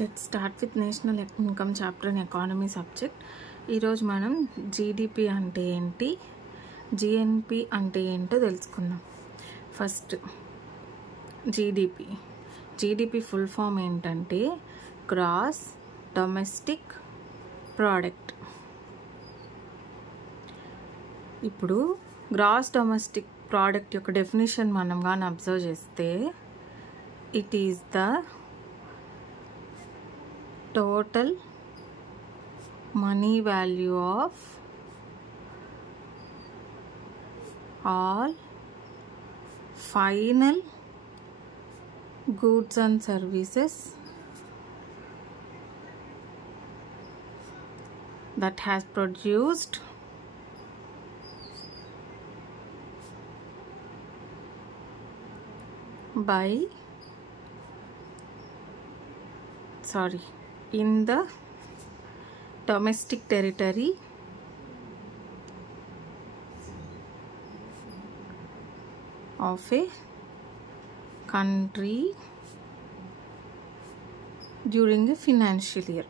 Let's start with national income chapter in economy subject. ఈరోజు మనం GDP అంటే ఏంటి, జిఎన్పి అంటే ఏంటో తెలుసుకుందాం. ఫస్ట్ జీడిపి ఫుల్ ఫామ్ ఏంటంటే గ్రాస్ డొమెస్టిక్ ప్రోడక్ట్. ఇప్పుడు గ్రాస్ డొమెస్టిక్ ప్రోడక్ట్ యొక్క డెఫినేషన్ మనం కానీ అబ్జర్వ్ చేస్తే it is the total money value of all final goods and services that has produced in the domestic territory of a country during a financial year.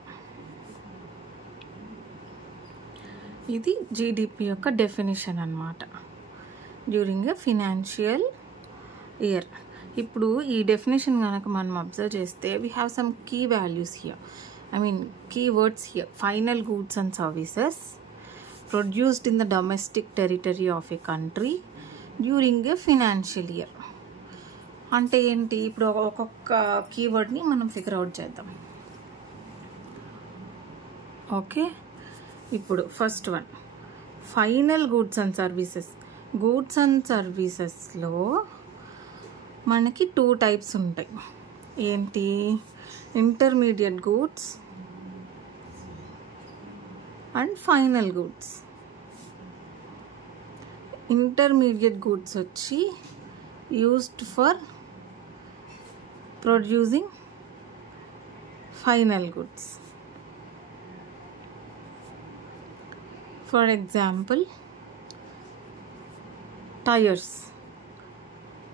ఇది GDP యొక్క definition అన్నమాట, during a financial year. ఇప్పుడు ఈ definition కనుక మనం observe చేస్తే we have some key values here, key words here. Final goods and services produced in the domestic territory of a country during a financial year. అంటే ఏంటి, ఇప్పుడు ఒక్కొక్క కీవర్డ్ని మనం ఫిగర్ అవుట్ చేద్దాం. ఓకే, ఇప్పుడు first one final goods and సర్వీసెస్లో మనకి 2 టైప్స్ ఉంటాయి. ఏంటి, intermediate goods and final goods. Intermediate goods వచ్చి used for producing final goods. For example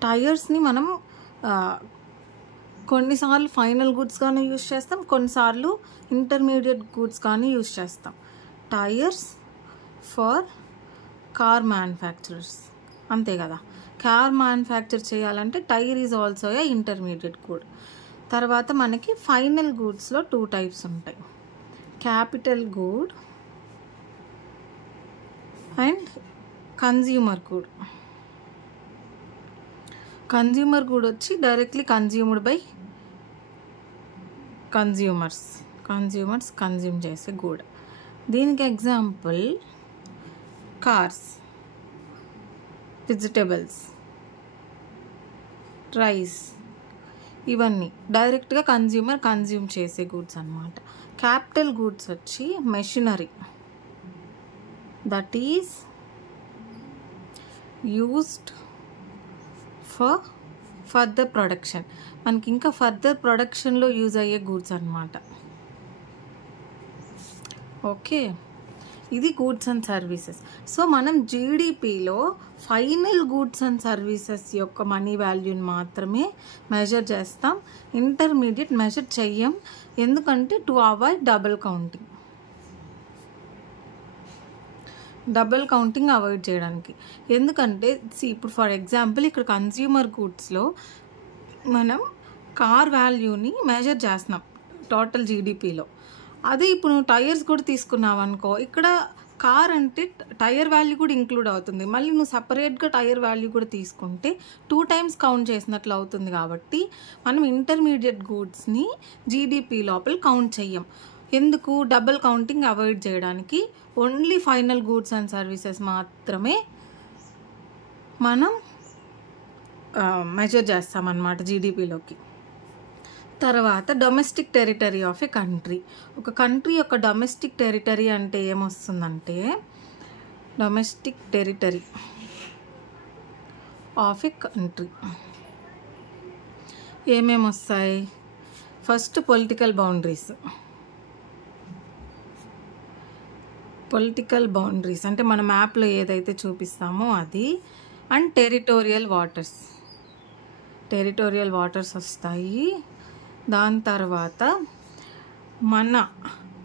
టైర్స్ని మనం కొన్నిసార్లు ఫైనల్ గూడ్స్ కానీ యూజ్ చేస్తాం, కొన్నిసార్లు ఇంటర్మీడియట్ గూడ్స్ కానీ యూజ్ చేస్తాం. టైర్స్ ఫర్ కార్ మ్యానుఫ్యాక్చరర్స్, అంతే కదా. కార్ మ్యానుఫ్యాక్చర్ చేయాలంటే tyre is also a intermediate good. తర్వాత మనకి ఫైనల్ గూడ్స్లో 2 టైప్స్ ఉంటాయి, క్యాపిటల్ గూడ్ అండ్ కన్జ్యూమర్ గూడ్. కన్జ్యూమర్ గూడ్ వచ్చి directly consumed by consumers consume చేసే గూడ్. దీనికి ఎగ్జాంపుల్ కార్స్, వెజిటబుల్స్, రైస్, ఇవన్నీ డైరెక్ట్గా కన్జ్యూమ్ చేసే గూడ్స్ అన్నమాట. క్యాపిటల్ గూడ్స్ వచ్చి machinery that is used for further production. మనకి ఇంకా ఫర్దర్ ప్రొడక్షన్లో యూజ్ అయ్యే గూడ్స్ అన్నమాట. ఓకే, ఇది గూడ్స్ అండ్ సర్వీసెస్. సో మనం జీడిపిలో ఫైనల్ గూడ్స్ అండ్ సర్వీసెస్ యొక్క మనీ వాల్యూని మాత్రమే మెజర్ చేస్తాం, ఇంటర్మీడియట్ మెజర్ చెయ్యం. ఎందుకంటే to avoid double counting avoid చేయడానికి. ఎందుకంటే ఇప్పుడు ఫర్ ఎగ్జాంపుల్ ఇక్కడ కన్జ్యూమర్ గూడ్స్లో మనం కార్ వాల్యూని మెజర్ చేస్తున్నాం టోటల్ జీడిపిలో. అదే ఇప్పుడు నువ్వు టైర్స్ కూడా తీసుకున్నావు అనుకో, ఇక్కడ కార్ అంటే టైర్ వాల్యూ కూడా ఇంక్లూడ్ అవుతుంది. మళ్ళీ నువ్వు సపరేట్గా టైర్ వాల్యూ కూడా తీసుకుంటే 2 టైమ్స్ కౌంట్ చేసినట్లు అవుతుంది. కాబట్టి మనం ఇంటర్మీడియట్ గూడ్స్ని జీడిపి లోపల కౌంట్ చెయ్యం. ఎందుకు, డబుల్ కౌంటింగ్ అవాయిడ్ చేయడానికి. Only final goods and services మాత్రమే మనం మెజర్ చేస్తామన్నమాట జీడిపిలోకి. తర్వాత domestic territory of a country. ఒక కంట్రీ యొక్క డొమెస్టిక్ టెరిటరీ అంటే ఏమొస్తుందంటే, domestic territory of a country ఏమేమి వస్తాయి? ఫస్ట్ పొలిటికల్ బౌండరీస్ అంటే మన మ్యాప్లో ఏదైతే చూపిస్తామో అది. అండ్ టెరిటోరియల్ వాటర్స్ వస్తాయి. దాని తర్వాత మన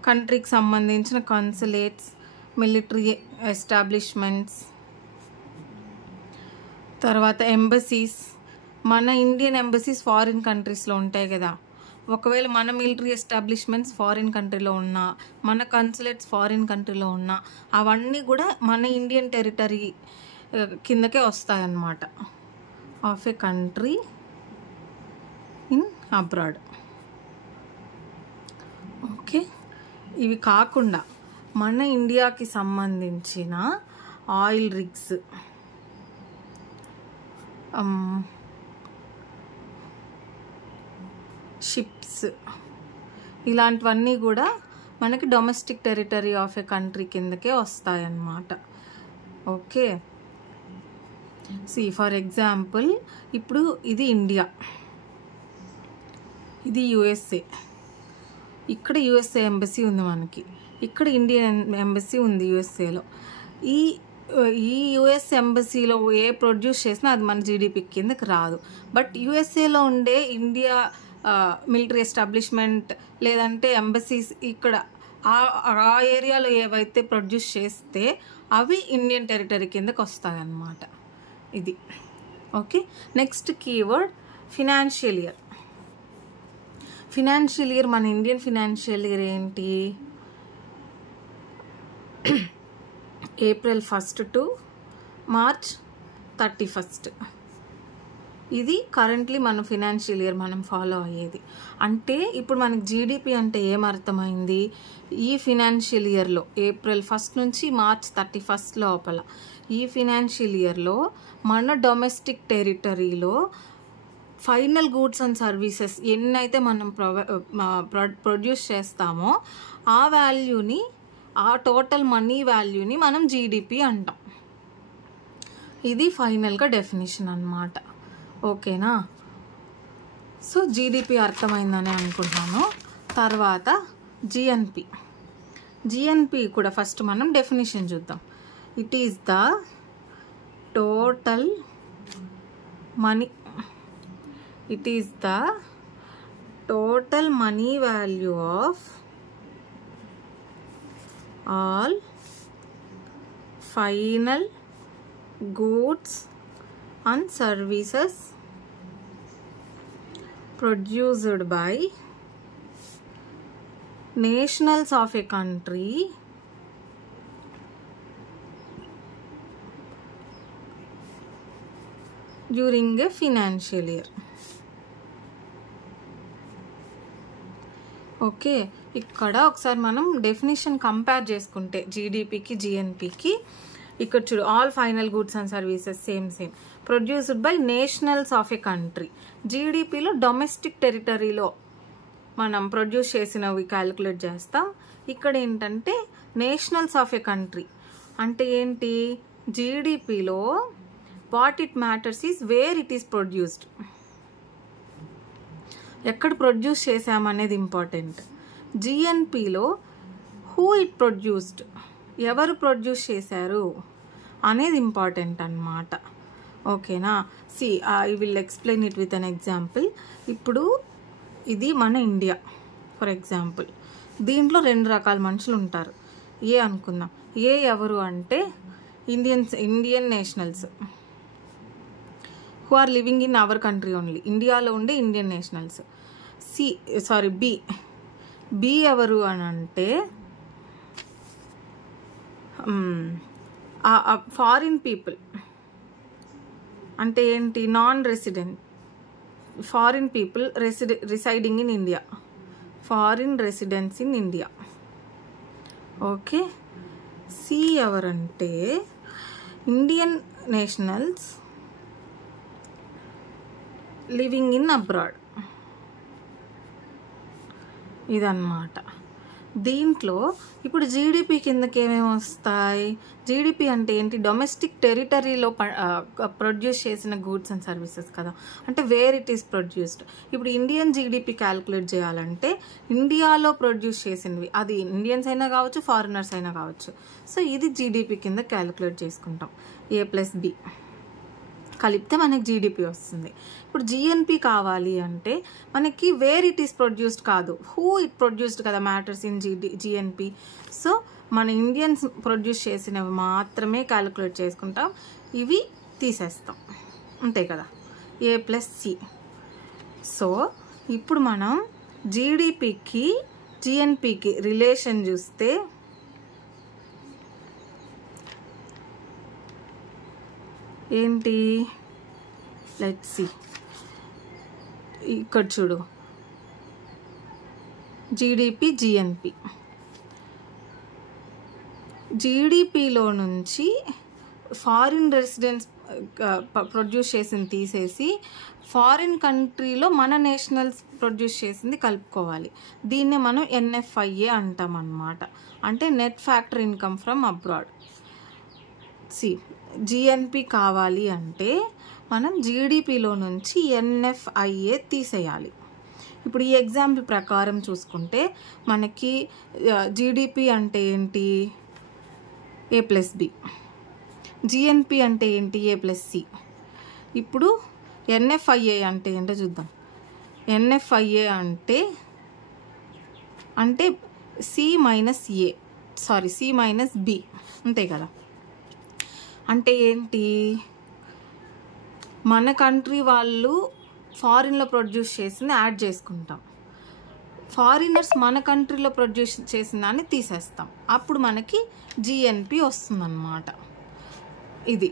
కంట్రీకి సంబంధించిన కాన్సులేట్స్, మిలిటరీ ఎస్టాబ్లిష్మెంట్స్, తర్వాత ఎంబసీస్. మన ఇండియన్ ఎంబసీస్ ఫారిన్ కంట్రీస్లో ఉంటాయి కదా, ఒకవేళ మన మిలిటరీ ఎస్టాబ్లిష్మెంట్స్ ఫారిన్ కంట్రీలో ఉన్నా, మన కన్సులేట్స్ ఫారిన్ కంట్రీలో ఉన్నా, అవన్నీ కూడా మన ఇండియన్ టెరిటరీ కిందకే వస్తాయన్నమాట. Of a country in abroad. Okay, ఇవి కాకుండా మన ఇండియాకి సంబంధించిన ఆయిల్ రిగ్స్, షిప్స్, ఇలాంటివన్నీ కూడా మనకి domestic territory of a country కిందకే వస్తాయన్నమాట. ఓకే, ఫర్ ఎగ్జాంపుల్ ఇప్పుడు ఇది ఇండియా, ఇది యుఎస్ఏ. ఇక్కడ యుఎస్ఏ ఎంబసీ ఉంది మనకి, ఇక్కడ ఇండియన్ ఎంబసీ ఉంది యుఎస్ఏలో. ఈ యుఎస్ ఎంబసీలో ఏ ప్రొడ్యూస్ చేసినా అది మన జీడిపి కిందకి రాదు. బట్ యుఎస్ఏలో ఉండే ఇండియా మిలిటరీ ఎస్టాబ్లిష్మెంట్ లేదంటే ఎంబసీస్ ఇక్కడ ఆ ఏరియాలో ఏవైతే ప్రొడ్యూస్ చేస్తే అవి ఇండియన్ టెరిటరీ కిందకి వస్తాయన్నమాట. ఇది okay. Next keyword financial year. Financial year, మన ఇండియన్ ఫినాన్షియల్ ఇయర్ ఏంటి? April 1st to March 31st. ఇది కరెంట్లీ మన ఫినాన్షియల్ ఇయర్ మనం ఫాలో అయ్యేది. అంటే ఇప్పుడు మనకి జీడిపి అంటే ఏమర్థమైంది? ఈ ఫినాన్షియల్ ఇయర్లో April 1st నుంచి March 31st లోపల ఈ ఫినాన్షియల్ ఇయర్లో మన డొమెస్టిక్ టెరిటరీలో ఫైనల్ గూడ్స్ అండ్ సర్వీసెస్ ఎన్నైతే మనం ప్రొడ్యూస్ చేస్తామో ఆ వాల్యూని, ఆ టోటల్ మనీ వాల్యూని మనం జీడిపి అంటాం. ఇది ఫైనల్గా డెఫినేషన్ అన్నమాట. ఓకేనా? సో జీడిపి అర్థమైందని అనుకుంటున్నాను. తర్వాత జిఎన్పి. జిఎన్పి కూడా ఫస్ట్ మనం డెఫినేషన్ చూద్దాం. It is the total money, it is the total money value of all final goods and services produced by nationals of a country during a financial year. Okay, ఇక్కడ ఒకసారి మనం definition compare చేసుకుంటే జీడిపికి జిఎన్పికి, ఇక్కడ చూడు, all final goods and services same produced by nationals of a country. జీడిపిలో domestic టెరిటరీలో మనం ప్రొడ్యూస్ చేసినవి క్యాలిక్యులేట్ చేస్తాం. ఇక్కడ ఏంటంటే నేషనల్స్ ఆఫ్ ఏ కంట్రీ అంటే ఏంటి? జీడిపిలో what it matters is where it is produced, ఎక్కడ ప్రొడ్యూస్ చేసామనేది ఇంపార్టెంట్. జిఎన్పిలో హూ ఇట్ ప్రొడ్యూస్డ్, ఎవరు ప్రొడ్యూస్ చేశారు అనేది ఇంపార్టెంట్ అన్నమాట. ఓకేనా? I will explain it with an example. ఇప్పుడు ఇది మన ఇండియా ఫర్ ఎగ్జాంపుల్. దీంట్లో 2 రకాల మనుషులు ఉంటారు. ఏ అనుకుందాం. ఏ ఎవరు అంటే Indian nationals who are living in our country only, ఇండియాలో ఉండే ఇండియన్ నేషనల్స్. బి ఎవరు అని అంటే ఫారిన్ పీపుల్. అంటే ఏంటి? Non resident foreign people residing in India, foreign residence in India. Okay. C ఎవరంటే Indian nationals living in abroad. ఇదన్నమాట. దీంట్లో ఇప్పుడు జీడిపి కిందకి ఏమేమి వస్తాయి? జీడిపి అంటే ఏంటి? డొమెస్టిక్ టెరిటరీలో ప్రొడ్యూస్ చేసిన గూడ్స్ అండ్ సర్వీసెస్ కదా, అంటే వేర్ ఇట్ ఈస్ ప్రొడ్యూస్డ్. ఇప్పుడు ఇండియన్ జీడిపి క్యాలిక్యులేట్ చేయాలంటే ఇండియాలో ప్రొడ్యూస్ చేసినవి, అది ఇండియన్స్ అయినా కావచ్చు, ఫారినర్స్ అయినా కావచ్చు. సో ఇది జీడిపి కింద క్యాలిక్యులేట్ చేసుకుంటాం. A+B. కలిపితే మనకి జీడిపి వస్తుంది. ఇప్పుడు జిఎన్పి కావాలి అంటే మనకి వేర్ ఇట్ ఈస్ ప్రొడ్యూస్డ్ కాదు, హూ ఇట్ ప్రొడ్యూస్డ్ కదా మ్యాటర్స్ ఇన్ జిఎన్పి. సో మన ఇండియన్స్ ప్రొడ్యూస్ చేసినవి మాత్రమే క్యాలిక్యులేట్ చేసుకుంటాం, ఇవి తీసేస్తాం, అంతే కదా, A+C. సో ఇప్పుడు మనం జీడిపికి జిఎన్పికి రిలేషన్ చూస్తే ఏంటి, లెట్స్ సీ, ఇక్కడ చూడు, జీడిపి జిఎన్పి. జీడిపిలో నుంచి ఫారిన్ రెసిడెంట్స్ ప్రొడ్యూస్ చేసింది తీసేసి ఫారిన్ కంట్రీలో మన నేషనల్స్ ప్రొడ్యూస్ చేసింది కలుపుకోవాలి. దీన్నే మనం NFIA అంటాం అన్నమాట, అంటే net factor income from abroad. GNP కావాలి అంటే మనం జీడిపిలో నుంచి NFIA తీసేయాలి. ఇప్పుడు ఈ ఎగ్జాంపుల్ ప్రకారం చూసుకుంటే మనకి జీడిపి అంటే ఏంటి, A+B, జిఎన్పి అంటే ఏంటి, A+C. ఇప్పుడు NFIA అంటే ఏంటో చూద్దాం. NFIA అంటే C-B, అంతే కదా. అంటే ఏంటి, మన కంట్రీ వాళ్ళు ఫారిన్లో ప్రొడ్యూస్ చేసింది యాడ్ చేసుకుంటాం, ఫారినర్స్ మన కంట్రీలో ప్రొడ్యూస్ చేసిన దాన్ని తీసేస్తాం, అప్పుడు మనకి జిఎన్పి వస్తుందన్నమాట. ఇది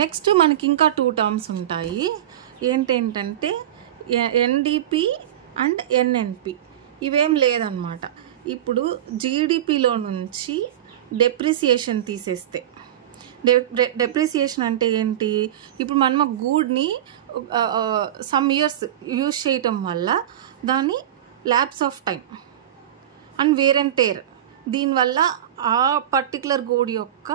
నెక్స్ట్ మనకి ఇంకా 2 టర్మ్స్ ఉంటాయి. ఏంటంటే NDP అండ్ NNP. ఇవేం లేదన్నమాట. ఇప్పుడు జీడిపిలో నుంచి డెప్రిసియేషన్ తీసేస్తే, డెప్రిసియేషన్ అంటే ఏంటి, ఇప్పుడు మనం గూడ్ని సమ్ ఇయర్స్ యూజ్ చేయటం వల్ల దాని lapse of time and wear and tear, దీనివల్ల ఆ పర్టికులర్ గూడ్ యొక్క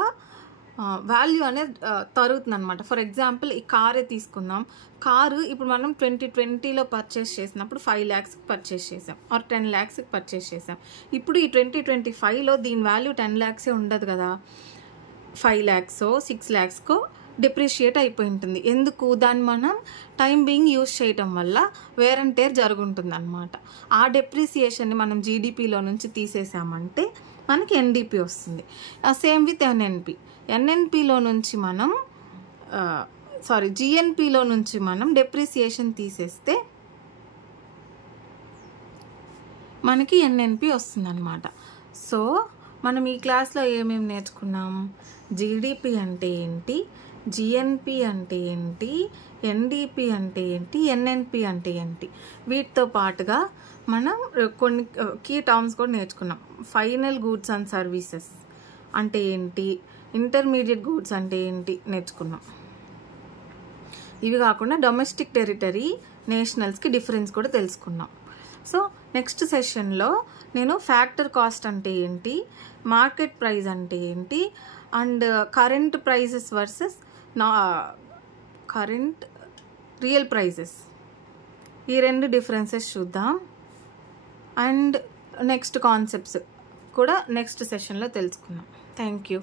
వాల్యూ అనేది తరుగుతుంది అనమాట. ఫర్ ఎగ్జాంపుల్ ఈ కారే తీసుకుందాం. కారు ఇప్పుడు మనం 2020లో పర్చేస్ చేసినప్పుడు 5 lakhsకి పర్చేస్ చేసాం, ఆర్ 10 lakhsకి పర్చేస్ చేసాం. ఇప్పుడు ఈ 2025లో దీని వాల్యూ 10 lakhs ఉండదు కదా, 5 lakhs 6 lakhs డిప్రిషియేట్ అయిపోయి ఉంటుంది. ఎందుకు, దాన్ని మనం టైం బీయింగ్ యూజ్ చేయటం వల్ల వేర్ అండ్ టేర్ జరుగుతుంది అనమాట. ఆ డెప్రిసియేషన్ని మనం జీడిపిలో నుంచి తీసేసామంటే మనకి ఎన్డిపి వస్తుంది. సేమ్ విత్ ఎన్ఎన్పిలో నుంచి మనం జిఎన్పిలో నుంచి మనం డెప్రిసియేషన్ తీసేస్తే మనకి ఎన్ఎన్పి వస్తుంది అనమాట. సో మనం ఈ క్లాస్లో ఏమేమి నేర్చుకున్నాం, జీడిపి అంటే ఏంటి, జిఎన్పి అంటే ఏంటి, ఎన్డిపి అంటే ఏంటి, ఎన్ఎన్పి అంటే ఏంటి, వీటితో పాటుగా మనం కొన్ని కీ టర్మ్స్ కూడా నేర్చుకున్నాం. ఫైనల్ గూడ్స్ అండ్ సర్వీసెస్ అంటే ఏంటి, ఇంటర్మీడియట్ గూడ్స్ అంటే ఏంటి నేర్చుకున్నాం. ఇవి కాకుండా డొమెస్టిక్ టెరిటరీ, నేషనల్స్కి డిఫరెన్స్ కూడా తెలుసుకున్నాం. సో నెక్స్ట్ సెషన్లో నేను ఫ్యాక్టర్ కాస్ట్ అంటే ఏంటి, మార్కెట్ ప్రైస్ అంటే ఏంటి, and current prices versus current real prices, ఈ 2 డిఫరెన్సెస్ చూద్దాం. అండ్ నెక్స్ట్ కాన్సెప్ట్స్ కూడా నెక్స్ట్ సెషన్లో తెలుసుకున్నాం. Thank you.